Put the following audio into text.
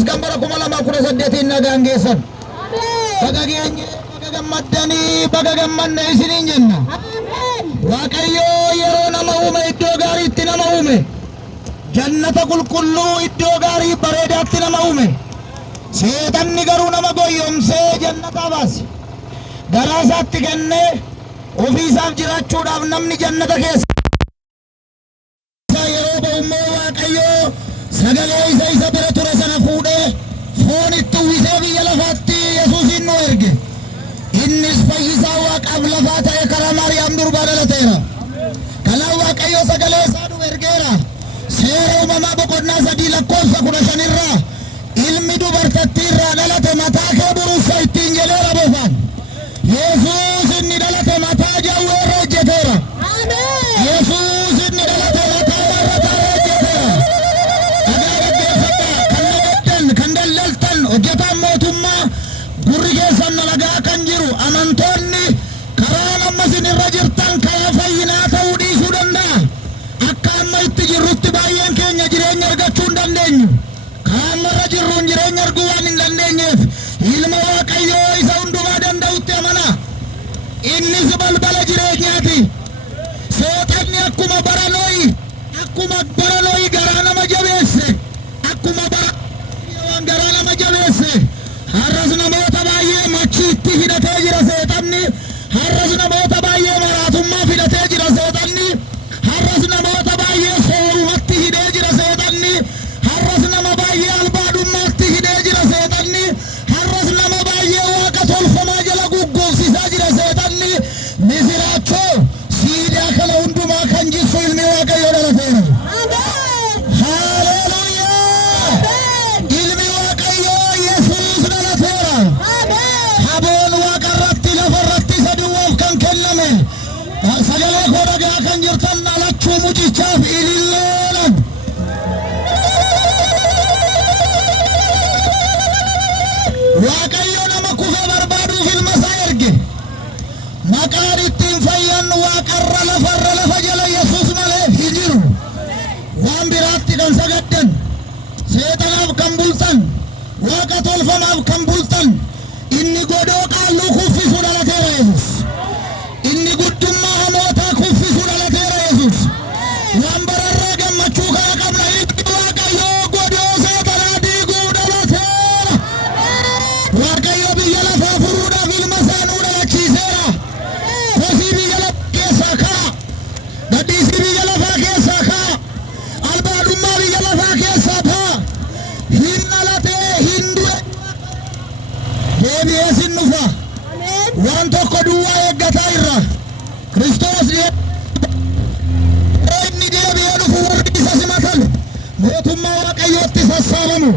maskan bara kuma lama kudha saddeetiin nagaan geessan. Baga geenye baga gammaddanii baga gammanne isiniin jenna. Waaqayyoo yeroo nama uume iddoo gaariitti nama uume. Jannata qulqulluu iddoo gaarii bareedaatti nama uume. Seetanni garuu nama goyyomsee jannataa baase. Garaa isaatti kennee ofiisaaf jiraachuudhaaf namni jannata keessa. Yeroo ba'ummoo Waaqayyoo sagalee isa bira ture sana fuudhee foon itti uwwisee biyya lafaatti Yesuusin nu erge. Innis fayyisaa Waaqaaf lafaa ta'e karaa Maariyaam durbaa dhalateera. Kanaaf Waaqayyoo sagalee isaa nu ergeera. Seera uumamaa boqonnaa 3 lakkoofsa 15 irraa ilmi dubartattii irraa dhalate mataa kee buruusa ittiin jedheera boofaan. Yesuus inni dhalate mataa jawwee irra hojjeteera. Yesuus inni dhalate mataa marrataa irra hojjeteera. Dhagaa dhaggeeffadhaa kan nagaddan kan daldaltan hojjetaan mootummaa gurri keessan nalagaa kan jiru amantoonni karaan amma isin irra jirtan karaa fayyinaa ta'uu dhiisuu danda'a. Akka amma itti jirrutti baay'een keenya jireenya argachuu hin dandeenyu. Karaa amma irra jirruun jireenya arguu waan hin dandeenyeef ilma Waaqayyoo isa hundumaa danda'utti amanaa. Innis balbala jireenyaati. Seexanni akkuma bara Nohi garaa nama jabeesse. Akkuma bara waan garaa nama jabeesse. Har'as namoota baay'ee machiitti hidhatee jira seexanni. Har'as namoota baay'ee maraatummaa hidhatee jira seexanni. Har'as namoota baay'ee soorumatti hidhee jira seexanni. Har'as nama baay'ee albaadummaatti hidhee jira seexanni. Har'as nama baay'ee waaqa tolfamaa jala gugguufsisaa jira seexanni. Misiraachoo siidaa kana hundumaa kan jissu ilmi Waaqayyoo dhalateera. Haleluuyaa! Ilmi Waaqayyoo Yesuus dhalateera. Haboon waaqa irratti lafa irratti isa duwwaaf kan kenname. Sagalee koo dhagaa kan jirtan dhalachuu mucichaaf ililleedhaan. Waaqayyo nama kufe barbaaduuf ilma isaa erge. Maqaan ittiin fayyan waaqarra lafa jala Yesuus malee hin jiru. Waan biraatti kan sagaddan, seexanaaf kan bultan, waaqa tolfamaaf kan bultan, inni godoo qaalluu kuffisu dhalateera Yesuus. Inni guddummaa hamootaa kuffisu dhalateera Yesuus. Waan bararraa gammachuu kana qabna. Inni Waaqayyoo godoo seexanaa diiguuf dhalateera. Waaqayyo biyya lafaa furuudhaaf ilma isaa nuu dhalachiiseera. Kosii biyya lafaa keessaa ka'a. Gadhiisii biyya lafaa keessaa ka'a. Albaadummaa biyya lafaa keessaa ba'a. Hin dhalatee hin du'e. Deebi'ee sin dhufa. Waan tokko duwwaa eeggataa irra. Kiristoos inni deebi'ee dhufu warri isa simatan mootummaa Waaqayyootti sassaabamu.